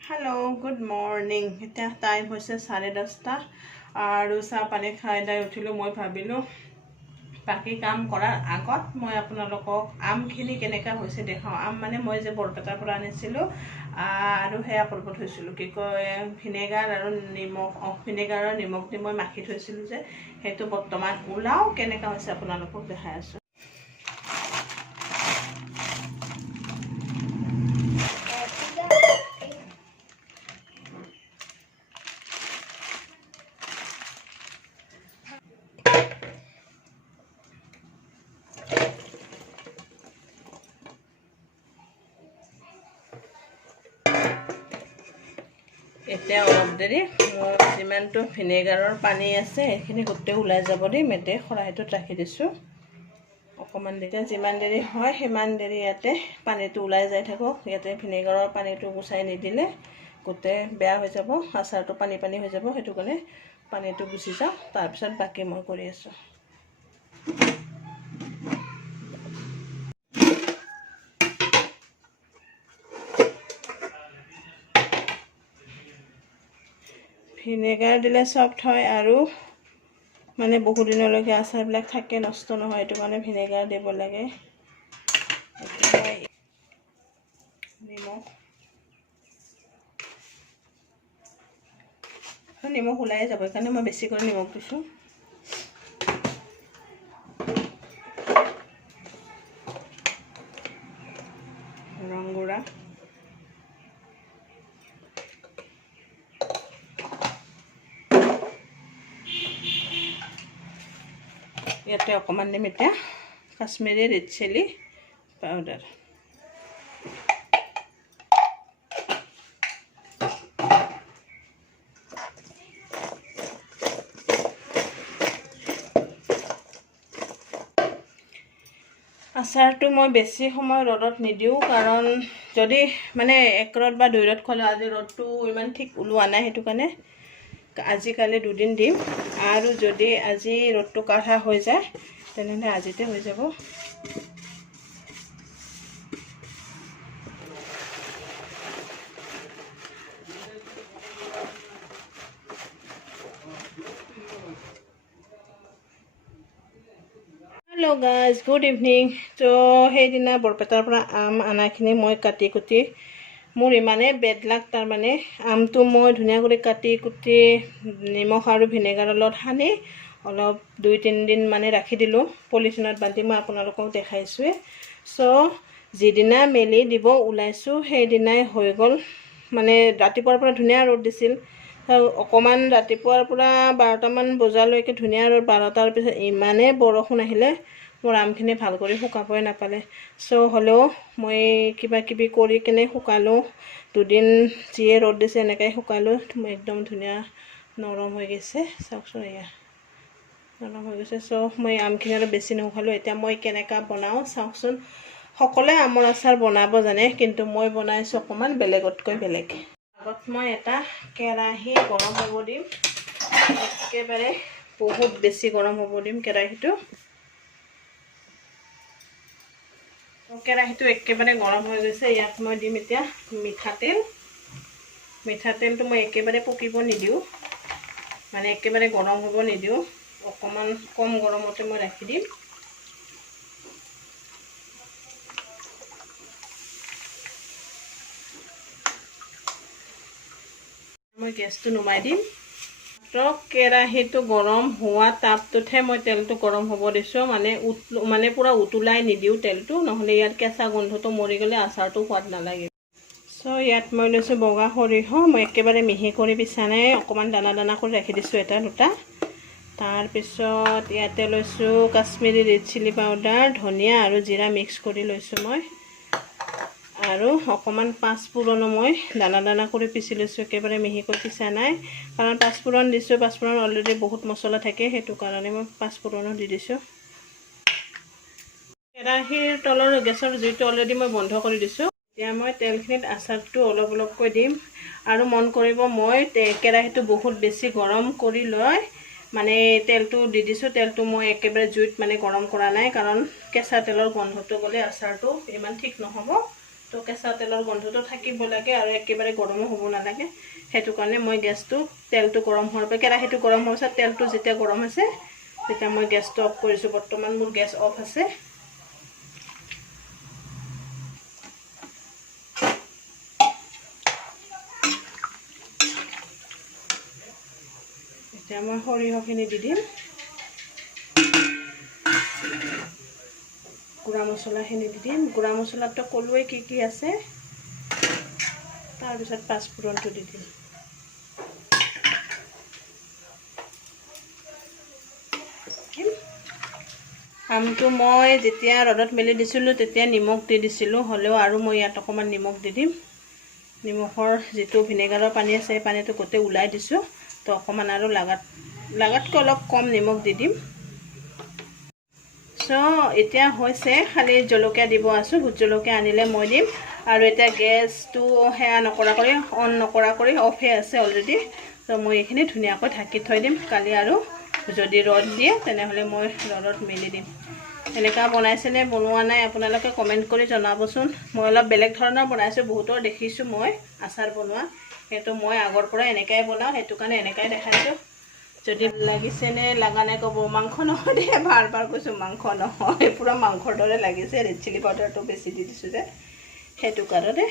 hello good morning इतना time होइसे 10:30 और चाह पानी खाई दाई उठिलो मैं भाविलो बाकी काम करार आगत मैं आपनालोকক आमखिनि केनेका होइसे देखाओ आम माने मैं जे बरपेटार পৰা আনিছিলো আৰু হেয়া কৰিব থৈছিলো কি কয় ভিনেগাৰ আৰু নিমখ ভিনেগাৰ আৰু নিমখ দি মই মাখি থৈছিলো যে হেতু বৰ্তমান উলাও কেনেকা হৈছে আপোনালোকক দেখাই আছো এতিয়া অলপ দেৰি যিমানটো ভিনেগাৰৰ পানী আছে এইখিনি গোটেই ওলাই যাব দিম এতে খৰাহিটোত ৰাখি দিছোঁ অকমান দেৰি যিমান দেৰি হয় সিমান দেৰি ইয়াতে পানীটো ওলাই যাই থাকক ইয়াতে ভিনেগাৰৰ পানীটো গুছাই নিদিলে গোটেই বেয়া হৈ যাব আচাৰটো পানী পানী হৈ যাব সেইটো কাৰণে পানীটো গুছি যাওক তাৰপিছত বাকি মই কৰি আছোঁ ভিনেগাৰ দিলে সফট হয় আৰু মানে বহু দিনলৈকে আচাৰবিলাক থাকে নষ্ট নহয় এটো কাৰণে ভিনেগাৰ দিব লাগে নিমখ ওলাই যাব কাৰণে মই বেছি কৰি নিমখ দিছোঁ ৰংগুৰা ইয়াতে অকমান দিম এতিয়া কাশ্মীৰী ৰেড চিলি পাউডাৰ আচাৰটো মই বেছি সময় ৰ'দত নিদিওঁ কাৰণ যদি মানে এক ৰ'দ বা দুই ৰ'দ খোলা আজি ৰ'দটো ইমান ঠিক ওলোৱা নাই সেইটো কাৰণে আজিকালি দুদিন দিম আৰু যদি আজি ৰ'দটো কাঢ়া হৈ যায় তেনেহ'লে আজিতে হৈ যাব हेलो गाइज गुड इवनिंग तो সেইদিনা বৰপেটাৰ পৰা আম আনাখিনি মই কাটি কুটি মোৰ ইমানে বেড লাক তাৰ মানে আমটো মই ধুনীয়া কৰি কাটি কুটি নিমখ আৰু ভিনেগাৰৰ লগত সানি অলপ 2-3 দিন মানে ৰাখি দিলো পলিথিনত বান্ধি মই আপোনালোকক দেখাইছোৱে সো যিদিনা মেলি দিব ওলাইছো সেইদিনাই হৈ গল মানে ৰাতিপুৱাৰ পৰা ধুনীয়া ৰ'দ দিছিল অকমান ৰাতিপুৱাৰ পৰা 12টা মান বজালৈকে ধুনীয়া ৰ'দ 12টাৰ পিছত ইমানে বৰষুণ আহিলে মোৰ আমখিনি ভাল কৰি শুকাবই নাপালে সো হলেও মই কিবা কিবি কৰি কেনে শুকালো দুদিন যিয়ে ৰ'দ দিছে এনেকৈ শুকালো একদম ধুনীয়া নৰম হৈ গৈছে চাওকচোন এয়া নৰম হৈ গৈছে সো মই আমখিনি আৰু বেছি নুখালো এতিয়া মই কেনেকা বনাও চাওকচোন সকলে আমৰ আচাৰ বনাব জানে কিন্তু মই বনাইছো অকমান বেলেগতকৈ বেলেগ আগত মই এটা কেৰাহী গৰম হ'ব দিম একেবাৰে বহুত বেছি গৰম হ'ব দিম কেৰাহীটো কেৰাহীটো একেবাৰে গৰম হৈ গৈছে ইয়াত মই দিম এতিয়া মিঠাতেলটো মই একেবাৰে পকিব নিদিওঁ মানে একেবাৰে গৰম হ'ব নিদিওঁ অকমান কম গৰমতে মই ৰাখি দিম মই গেছটো নুমাই দিম তো কেৰাহীটো গৰম হোৱা তাপটোতে মই তেলটো গৰম হ'ব দিছো মানে পুৰা উতুলাই নিদিও তেলটো নহলে ইয়াৰ কেঁচা গন্ধটো মৰি গলে আচাৰটো সোৱাদ নালাগে সো ইয়াত মই লৈছো বগা সৰিহ মই একেবাৰে মিহি কৰি পিছা নাই অকমান দানা দানা কৰি ৰাখি দিছো এটা দুটা তাৰ পিছত ইয়াতে লৈছো কাশ্মীৰী ৰেড চিলি পাউডাৰ ধনিয়া আৰু জিৰা মিক্স কৰি লৈছো মই আৰু অকমান পাঁচফোৰণ মই দানা দানা কৰি পিছি লৈছো একেবাৰে মিহি কৰি পিছা নাই কাৰণ পাঁচফোৰণ দিছো পাঁচফোৰণ অলৰেডি বহুত মছলা থাকে হেতু কাৰণে মই পাঁচফোৰণো দি দিছো কেৰাহীৰ তলৰ গেছৰ জুইটো অলৰেডি মই বন্ধ কৰি দিছো এতিয়া মই তেলখিনিত আচাৰটো অলপ অলপকৈ দিম আৰু মন কৰিব মই কেৰাহীটো বহুত বেছি গৰম কৰি লৈ মানে তেলটো দি দিছো তেলটো মই একেবাৰে জুইত মানে গৰম কৰা নাই কাৰণ কেঁচা তেলৰ গন্ধটো গলে আচাৰটো ইমান ঠিক নহব তো কেঁচা তেলৰ গন্ধটো থাকিব লাগে আৰু একেবাৰে গৰমো হ'ব নালাগে সেইটো কাৰণে মই গেছটো তেলটো গৰম হোৱাৰ পৰা কেৰাহীটো গৰম হোৱাৰ পিছত তেলটো যেতিয়া গৰম আছে তেতিয়া মই গেছটো অফ কৰিছোঁ বৰ্তমান মোৰ গেছ অফ আছে এতিয়া মই সৰিয়হখিনি দি দিম গুড়া মছলাখিনি দি দিম গুড়া মছলাটো ক'লোৱে কি আছে তাৰপিছত পাঁচফোৰণটো দি দিম আমটো মই যেতিয়া ৰ'দত মেলি দিছিলোঁ তেতিয়া নিমখ দি দিছিলোঁ হ'লেও আৰু মই ইয়াত অকণমান নিমখ দি দিম নিমখৰ যিটো ভিনেগাৰৰ পানী আছে সেই পানীটো গোটেই ওলাই দিছোঁ তো অকণমান আৰু লাগাতকৈ অলপ কম নিমখ দি দিম চ' এতিয়া হৈছে খালি জলকীয়া দিব আছোঁ ভোট জলকীয়া আনিলে মই দিম আৰু এতিয়া গেছটো সেয়া নকৰা কৰি অন নকৰা কৰি অফে আছে অলৰেডি তো মই এইখিনি ধুনীয়াকৈ ঢাকি থৈ দিম কালি আৰু যদি ৰ'দ দিয়ে তেনেহ'লে মই ৰ'দত মেলি দিম এনেকুৱা বনাইছেনে বনোৱা নাই আপোনালোকে কমেণ্ট কৰি জনাবচোন মই অলপ বেলেগ ধৰণৰ বনাইছোঁ বহুতৰ দেখিছোঁ মই আচাৰ বনোৱা কিন্তু মই আগৰ পৰা এনেকাই বনাওঁ সেইটো কাৰণে এনেকাই দেখাইছোঁ যদি লাগিছেনে লাগা নাই ক'ব মাংস নহয় দে বাৰ কৈছোঁ মাংস নহয় পূৰা মাংসৰ দৰে লাগিছে ৰেড চিলি পাউডাৰটো বেছি দি দিছোঁ যে সেইটো কাৰণে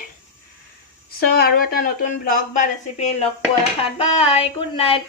চ' আৰু এটা নতুন ব্লগ বা ৰেচিপি লগ পোৱাৰ আশাত বাই গুড নাইট